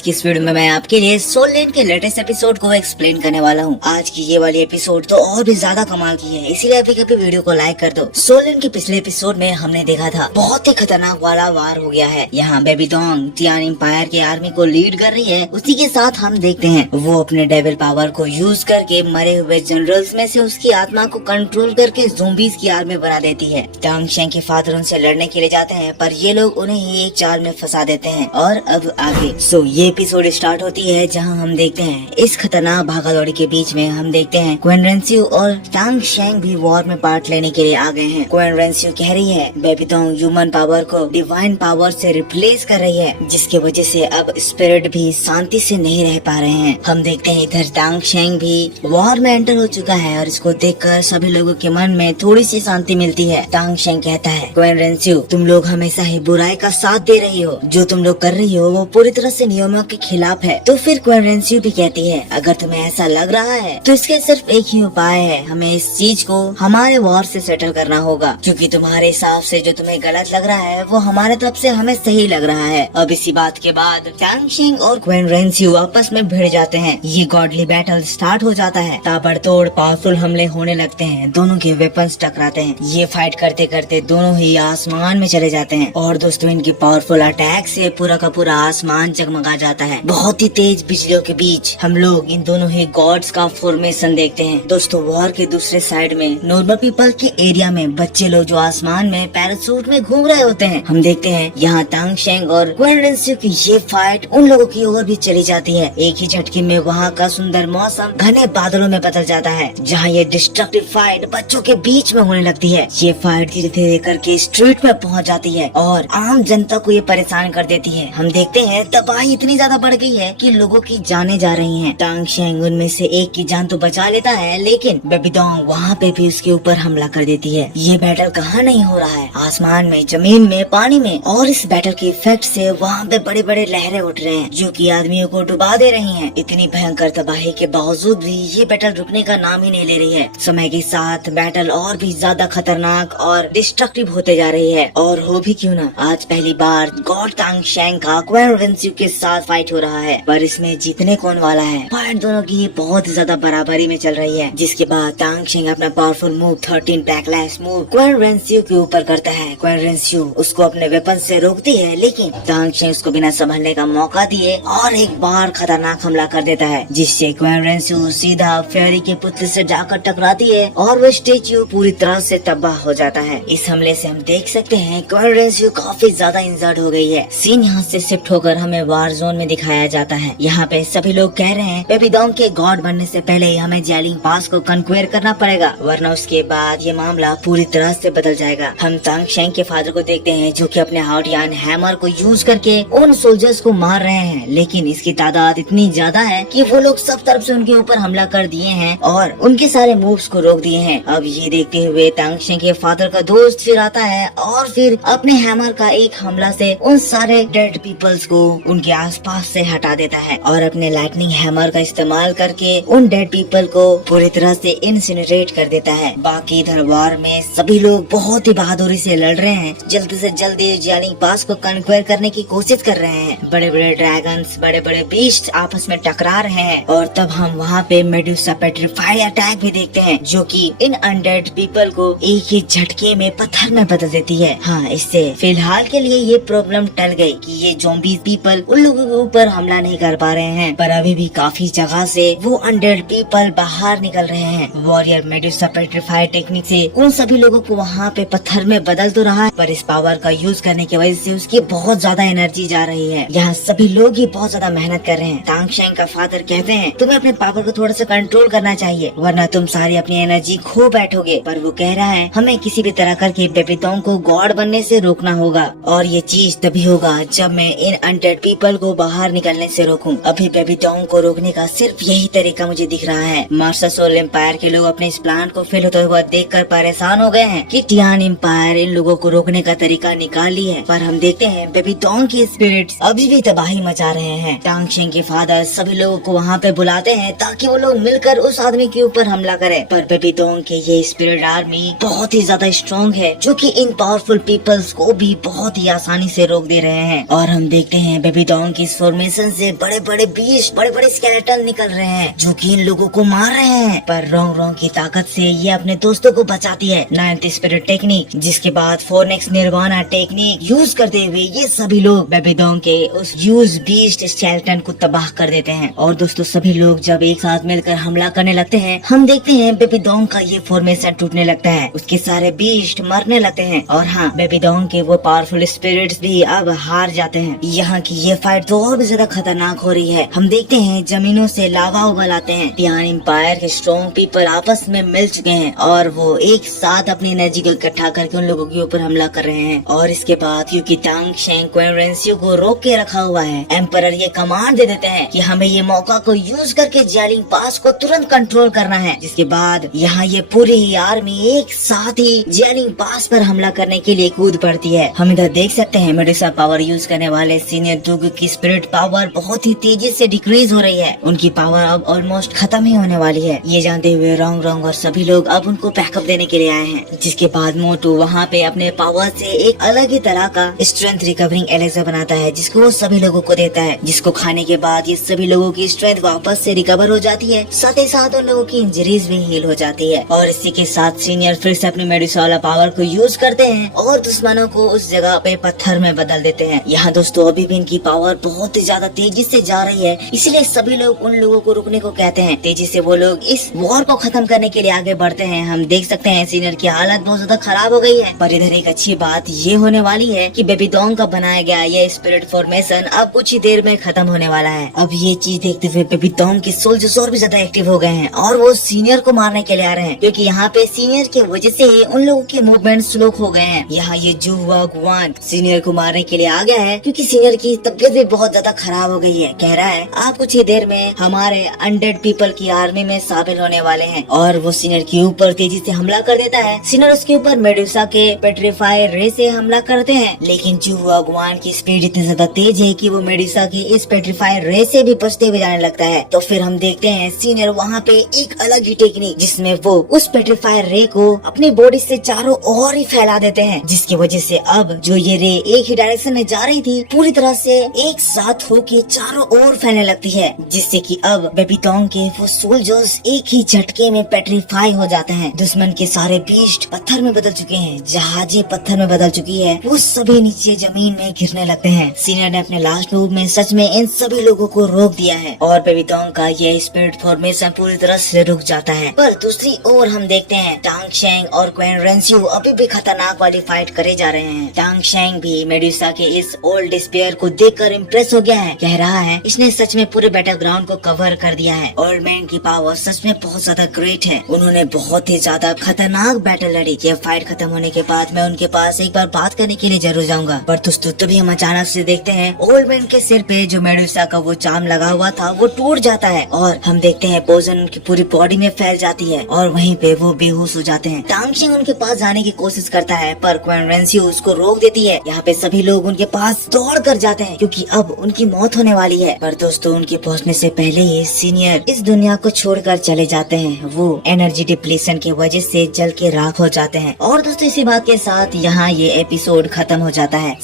आज की इस वीडियो में मैं आपके लिए सोल लैंड के लेटेस्ट एपिसोड को एक्सप्लेन करने वाला हूँ। आज की ये वाली एपिसोड तो और भी ज्यादा कमाल की है, इसीलिए अभी कभी वीडियो को लाइक कर दो। सोल लैंड के पिछले एपिसोड में हमने देखा था बहुत ही खतरनाक वाला वार हो गया है। यहाँ बेबी डोंग टियान एम्पायर के आर्मी को लीड कर रही है। उसी के साथ हम देखते हैं वो अपने डेविल पावर को यूज करके मरे हुए जनरल्स में से उसकी आत्मा को कंट्रोल करके ज़ोंबीज की आर्मी बना देती है। टांग शेंग के फादर उनसे लड़ने के लिए जाते हैं, पर ये लोग उन्हें ही एक चाल में फंसा देते हैं। और अब आगे ये एपिसोड स्टार्ट होती है, जहां हम देखते हैं इस खतरनाक भागादौड़ी के बीच में हम देखते हैं क्वीन रेंसियो और टांग शेंग भी वॉर में पार्ट लेने के लिए आ गए हैं। क्वीन रेंसियो कह रही है बेबी डोंग ह्यूमन पावर को डिवाइन पावर से रिप्लेस कर रही है, जिसकी वजह से अब स्पिरिट भी शांति से नहीं रह पा रहे हैं। हम देखते हैं इधर टांग शेंग भी वॉर में एंटर हो चुका है और इसको देखकर सभी लोगों के मन में थोड़ी सी शांति मिलती है। टांग शेंग कहता है क्वीन रेंसियो तुम लोग हमेशा ही बुराई का साथ दे रही हो, जो तुम लोग कर रही हो वो पूरी तरह से नियमों के खिलाफ है। तो फिर क्वीन रेंसियो भी कहती है अगर तुम्हें ऐसा लग रहा है तो इसके सिर्फ एक ही उपाय है, हमें इस चीज को हमारे वॉर से सेटल करना होगा, क्योंकि तुम्हारे हिसाब से जो तुम्हें गलत लग रहा है वो हमारे तरफ से हमें सही लग रहा है। अब इसी बात के बाद टांग शेंग और क्वीन रेंसियो आपस में भिड़ जाते हैं। ये गॉडली बैटल स्टार्ट हो जाता है। ताबड़तोड़ पावरफुल हमले होने लगते हैं, दोनों के वेपन्स टकराते हैं। ये फाइट करते करते दोनों ही आसमान में चले जाते हैं और दोस्तों इनकी पावरफुल अटैक से पूरा का पूरा आसमान जगमगा जाता है। बहुत ही तेज बिजलियों के बीच हम लोग इन दोनों ही गॉड्स का फॉर्मेशन देखते हैं। दोस्तों वॉर के दूसरे साइड में नॉर्मल पीपल के एरिया में बच्चे लोग जो आसमान में पैराशूट में घूम रहे होते हैं, हम देखते हैं यहाँ टांग शेंग और क्वीन रेंसियो की ये फाइट उन लोगों की ओर भी चली जाती है। एक ही झटके में वहाँ का सुंदर मौसम घने बादलों में बदल जाता है, जहाँ ये डिस्ट्रक्टिव फाइट बच्चों के बीच में होने लगती है। ये फाइट धीरे धीरे करके स्ट्रीट में पहुँच जाती है और आम जनता को ये परेशान कर देती है। हम देखते हैं तबाही इतनी ज्यादा बढ़ गई है कि लोगों की जाने जा रही हैं। टांग शेंग उनमें से एक की जान तो बचा लेता है, लेकिन बेबी डोंग वहाँ पे भी उसके ऊपर हमला कर देती है। ये बैटल कहाँ नहीं हो रहा है, आसमान में, जमीन में, पानी में, और इस बैटल के इफेक्ट से वहाँ पे बड़े बड़े लहरें उठ रहे हैं जो कि आदमियों को डुबा दे रही हैं। इतनी भयंकर तबाही के बावजूद भी ये बैटल रुकने का नाम ही नहीं ले रही है। समय के साथ बैटल और भी ज्यादा खतरनाक और डिस्ट्रक्टिव होते जा रही है। और हो भी क्यों ना, आज पहली बार गॉड टांग शेंग का क्वीन रेंसियो के साथ फाइट हो रहा है, पर इसमें जीतने कौन वाला है। फाइट दोनों की बहुत ज्यादा बराबरी में चल रही है, जिसके बाद टांग शेंग अपना powerful move 13 backlash move queen रेंसियो के ऊपर करता है। क्वीन रेंसियो उसको अपने वेपन से रोकती है, लेकिन टांग शेंग उसको बिना संभलने का मौका दिए और एक बार खतरनाक हमला कर देता है, जिससे क्वीन रेंसियो सीधा फेरी के पुतले से जाकर टकराती है और वो स्टेच्यू पूरी तरह से तबाह हो जाता है। इस हमले से हम देख सकते हैं क्वीन रेंसियो काफी ज्यादा इंजर्ड हो गई है। सीन यहाँ से शिफ्ट होकर हमें वार जोन में दिखाया जाता है। यहाँ पे सभी लोग कह रहे हैं बेबी डोंग के गॉड बनने से पहले हमें जेलिंग पास को कन्क्वेयर करना पड़ेगा, वरना उसके बाद ये मामला पूरी तरह से बदल जाएगा। हम टांग शेंग के फादर को देखते हैं जो कि अपने हाउटियान हैमर को यूज करके उन सोल्जर्स को मार रहे हैं, लेकिन इसकी तादाद इतनी ज्यादा है कि वो लोग सब तरफ से उनके ऊपर हमला कर दिए हैं और उनके सारे मूव्स को रोक दिए हैं। अब ये देखते हुए टांग शेंग के फादर का दोस्त फिर आता है और फिर अपने हैमर का एक हमला से उन सारे डेड पीपल्स को उनके आसपास से हटा देता है और अपने लाइटनिंग हैमर का इस्तेमाल करके उन डेड पीपल को पूरी तरह से इंसिनरेट कर देता है। बाकी इधर वॉर में सभी लोग बहुत ही बहादुरी से लड़ रहे हैं, जल्दी से जल्दी जेलिंग पास को कन्क्वेयर करने की कोशिश कर रहे हैं। बड़े बड़े ड्रैगन्स, बड़े बड़े बीस्ट आपस में टकरा रहे हैं और तब हम वहाँ पे मेडुसा पेट्रीफाई अटैक भी देखते हैं, जो कि इन अनडेड पीपल को एक ही झटके में पत्थर में बदल देती है। हाँ, इससे फिलहाल के लिए ये प्रॉब्लम टल गई कि ये ज़ॉम्बी पीपल उन लोगों के ऊपर हमला नहीं कर पा रहे हैं, पर अभी भी काफी जगह से वो अनडेड पीपल बाहर निकल रहे हैं। वॉरियर मेडुसा पेट्रीफाई टेक्निक से उन सभी लोगों को वहाँ पे पत्थर में बदल तो रहा है, पर इस पावर का यूज करने की वजह से उसकी बहुत ज्यादा एनर्जी जा रही है। यहाँ सभी लोग ही बहुत ज्यादा मेहनत कर रहे हैं। टांग शेंग का फादर कहते हैं तुम्हें अपने पावर को थोड़ा सा कंट्रोल करना चाहिए, वरना तुम सारी अपनी एनर्जी खो बैठोगे। पर वो कह रहा है हमें किसी भी तरह करके बेबी डोंग को गॉड बनने से रोकना होगा, और ये चीज तभी होगा जब मैं इन अनडेड पीपल को बाहर निकलने से रोकूं। अभी बेबी डोंग को रोकने का सिर्फ यही तरीका मुझे दिख रहा है। मास्टर सोल एम्पायर के लोग अपने इस प्लान को फेल होता हुआ देखकर परेशान हो गए हैं कि टियान एम्पायर इन लोगों को रोकने का तरीका निकाल ली है, पर हम देखते हैं बेबी डोंग की स्पिरिट्स अभी भी तबाही मचा रहे हैं। टांग शेंग के फादर सभी लोगों को वहाँ पे बुलाते हैं ताकि वो लोग मिलकर उस आदमी के ऊपर हमला करें, पर बेबी डोंग के ये स्पिरिट आर्मी बहुत ही ज्यादा स्ट्रॉन्ग है, जो कि इन पावरफुल पीपल्स को भी बहुत ही आसानी से रोक दे रहे हैं। और हम देखते हैं बेबी डोंग की इस फॉर्मेशन से बड़े बड़े बीस्ट, बड़े बड़े स्केलेटन निकल रहे हैं जो कि इन लोगों को मार रहे हैं। पर रोंग की ताकत से ये अपने दोस्तों को बचाती है। 9th स्पिरिट टेक्निक, जिसके बाद फोर्नेक्स निर्वाणा टेक्निक यूज करते हुए ये सभी लोग बेबीडोंग के उस यूज बीस्ट स्केलेटन को तबाह कर देते हैं। और दोस्तों सभी लोग जब एक साथ मिलकर हमला करने लगते हैं, हम देखते हैं बेबीडोंग का ये फॉर्मेशन टूटने लगता है, उसके सारे बीस्ट मरने लगते हैं। और हाँ, बेबीडोंग के वो पावरफुल स्पिरिट्स भी अब हार जाते हैं। यहाँ की ये फाइट तो और भी ज्यादा खतरनाक हो रही है। हम देखते हैं जमीनों से लावा उबल आते हैं। टियान एम्पायर के स्ट्रॉन्ग पीपल आपस में मिल चुके हैं और वो एक साथ अपनी एनर्जी को इकट्ठा करके उन लोगों के ऊपर हमला कर रहे हैं। और इसके बाद क्योंकि टांग शेंग क्वेन रेंसियो को रोक के रखा हुआ है, एम्परर ये कमांड दे देते हैं कि हमें ये मौका को यूज करके जियालिंग पास को तुरंत कंट्रोल करना है। जिसके बाद यहाँ ये पूरी आर्मी एक साथ ही जियालिंग पास पर हमला करने के लिए कूद पड़ती है। हम इधर देख सकते हैं मेडुसा पावर यूज करने वाले सीनियर दुग की स्पिरिट पावर बहुत ही तेजी से डिक्रीज हो रही है। उनकी पावर अब ऑलमोस्ट खत्म ही होने वाली है। ये जानते हुए रोंग और सभी लोग अब उनको बैकअप देने के लिए आए हैं। जिसके बाद मोटू वहाँ पे अपने पावर से एक अलग ही तरह का स्ट्रेंथ रिकवरिंग एलेक्सा बनाता है, जिसको वो सभी लोगों को देता है, जिसको खाने के बाद ये सभी लोगों की स्ट्रेंथ वापस से रिकवर हो जाती है। साथ ही साथ उन लोगों की इंजरीज भी हील हो जाती है। और इसी के साथ सीनियर फिर से अपनी मेडुसा वाला पावर को यूज करते हैं और दुश्मनों को उस जगह पे पत्थर में बदल देते हैं। यहाँ दोस्तों अभी भी इनकी पावर बहुत ही ज्यादा तेजी से जा रही है, इसलिए सभी लोग उन लोगों को रुकने को कहते हैं। तेजी से वो लोग इस वॉर को खत्म करने के लिए आगे बढ़ते हैं। हम देख सकते हैं सीनियर की हालत बहुत ज्यादा खराब हो गई है। पर इधर एक अच्छी बात ये होने वाली है कि बेबीडोंग का बनाया गया ये स्पिरिट फॉर्मेशन अब कुछ ही देर में खत्म होने वाला है। अब ये चीज देखते हुए बेबीडोंग के सोल्जर्स और भी ज्यादा एक्टिव हो गए हैं और वो सीनियर को मारने के लिए आ रहे हैं, क्योंकि यहाँ पे सीनियर की वजह से ही उन लोगों के मूवमेंट स्लो हो गए हैं। यहाँ ये जुवा गुआन सीनियर को मारने के लिए आ गया है, क्योंकि सीनियर की तबीयत भी बहुत ज्यादा खराब हो गई है। कह रहा है आप कुछ ही देर में हमारे अनडेड पीपल की आर्मी में शामिल होने वाले हैं। और वो सीनियर के ऊपर तेजी से हमला कर देता है। सीनियर उसके ऊपर मेडुसा के पेट्रीफाई रे से हमला करते हैं, लेकिन जुवा गुआन की स्पीड इतनी ज्यादा तेज है कि वो मेडुसा की इस पेट्रीफाई रे से भी बचते हुए जाने लगता है। तो फिर हम देखते हैं सीनियर वहाँ पे एक अलग ही टेक्निक, जिसमें वो उस पेट्रीफायर रे को अपनी बॉडी से चारों ओर ही फैला देते हैं, जिसकी वजह से अब जो ये रे एक ही डायरेक्शन में जा रही थी पूरी तरह से एक साथ होके चारों ओर फैलने लगती है, जिससे कि अब बेबीडोंग के वो सोल्जर्स एक ही झटके में पेट्रीफाई हो जाते हैं। दुश्मन के सारे बीस्ट पत्थर में बदल चुके हैं, जहाजें पत्थर में बदल चुकी है, वो सभी नीचे जमीन में गिरने लगते हैं। सीनियर ने अपने लास्ट मूव में सच में इन सभी लोगों को रोक दिया है और बेबीडोंग का ये स्पिरिट फॉर्मेशन पूरी तरह से रुक जाता है। पर दूसरी ओर हम देखते हैं टांग शेंग और क्वेन रेंसियो अभी भी खतरनाक वाली फाइट करे जा रहे हैं। टांग शेंग भी मेडुसा के इस ओल्ड स्पेयर को देखकर इम्प्रेस हो गया है। कह रहा है इसने सच में पूरे बैटल ग्राउंड को कवर कर दिया है। ओल्ड मैन की पावर सच में बहुत ज्यादा ग्रेट है। उन्होंने बहुत ही ज्यादा खतरनाक बैटल लड़ी। ये फाइट खत्म होने के बाद मैं उनके पास एक बार बात करने के लिए जरूर जाऊंगा। पर दोस्तों तभी हम अचानक से देखते हैं ओल्ड मैन के सिर पे जो मेडुसा का वो चार्म लगा हुआ था वो टूट जाता है और हम देखते हैं पोजन उनकी पूरी बॉडी में फैल जाती है और वहीं पे वो बेहोश हो जाते हैं। टांग शेंग उनके पास जाने की कोशिश करता है पर क्वेन रेंसियो उसको रोक देती है। यहाँ पे सभी लोग उनके पास दौड़ कर जाते हैं क्योंकि अब उनकी मौत होने वाली है। पर दोस्तों उनके पहुँचने से पहले ही सीनियर इस दुनिया को छोड़कर चले जाते हैं। वो एनर्जी डिप्लीशन की वजह से जल के राख हो जाते हैं। और दोस्तों इसी बात के साथ यहाँ ये एपिसोड खत्म हो जाता है।